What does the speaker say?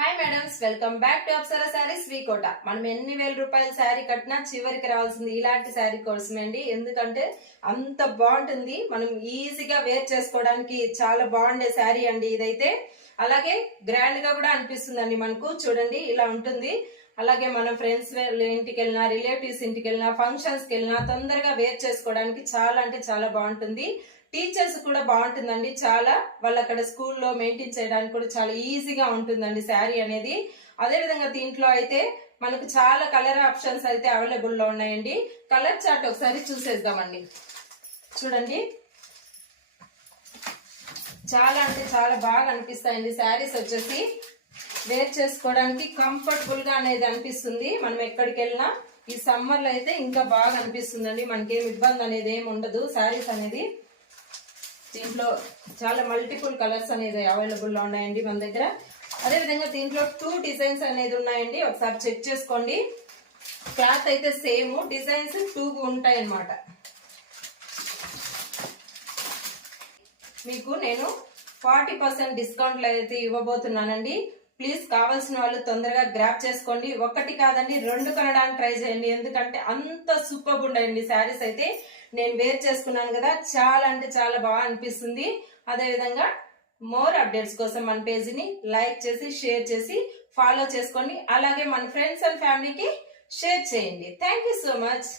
Hi madams, welcome back to Apsara saris V Kota. మనం ఎన్ని వేల రూపాయల శారీ కట్టినా చివరికి రావాల్సింది ఇలాంటి శారీ కోసమే అండి. ఎందుకంటే అంత బాగుంటుంది, మనం ఈజీగా వేర్ చేసుకోవడానికి చాలా బాగుండే శారీ అండి ఇదైతే. అలాగే గ్రాండ్ గా కూడా అనిపిస్తుందండి మనకు. చూడండి ఇలా ఉంటుంది. అలాగే మనం ఫ్రెండ్స్ ఇంటికి వెళ్ళినా, రిలేటివ్స్ ఇంటికి వెళ్ళినా, ఫంక్షన్స్ కి వెళ్ళినా తొందరగా వేర్ చేసుకోవడానికి చాలా అంటే చాలా బాగుంటుంది. టీచర్స్ కూడా బాగుంటుందండి చాలా. వాళ్ళు అక్కడ స్కూల్లో మెయింటైన్ చేయడానికి కూడా చాలా ఈజీగా ఉంటుందండి శారీ అనేది. అదే విధంగా దీంట్లో అయితే మనకు చాలా కలర్ ఆప్షన్స్ అయితే అవైలబుల్ లో ఉన్నాయండి. కలర్ చార్ట్ ఒకసారి చూసేద్దామండి. చూడండి, చాలా అంటే చాలా బాగా అనిపిస్తాయండి శారీస్ వచ్చేసి. వేర్ చేసుకోవడానికి కంఫర్టబుల్ గా అనేది అనిపిస్తుంది. మనం ఎక్కడికి వెళ్ళినా ఈ సమ్మర్ లో అయితే ఇంకా బాగా అనిపిస్తుందండి. మనకేం ఇబ్బంది అనేది ఏమి ఉండదు శారీస్ అనేది. దీంట్లో చాలా మల్టిపుల్ కలర్స్ అనేది అవైలబుల్ లో ఉన్నాయండి మన దగ్గర. అదే విధంగా దీంట్లో 2 డిజైన్స్ అనేది ఉన్నాయండి. ఒకసారి చెక్ చేసుకోండి. క్లాత్ అయితే సేమ్, డిజైన్స్ 2 ఉంటాయి అన్నమాట. మీకు నేను 40% డిస్కౌంట్ అయితే ఇవ్వబోతున్నానండి. ప్లీజ్ కావాల్సిన వాళ్ళు తొందరగా గ్రాప్ చేసుకోండి. ఒకటి కాదండి, 2 కొనడానికి ట్రై చేయండి. ఎందుకంటే అంత సూపర్ ఉన్నాయండి శారీస్ అయితే. నేను వేర్ చేసుకున్నాను కదా, చాలా అంటే చాలా బాగా అనిపిస్తుంది. అదే విధంగా మోర్ అప్డేట్స్ కోసం మన పేజీని లైక్ చేసి, షేర్ చేసి, ఫాలో చేసుకోండి. అలాగే మన ఫ్రెండ్స్ అండ్ ఫ్యామిలీకి షేర్ చేయండి. Thank you so much.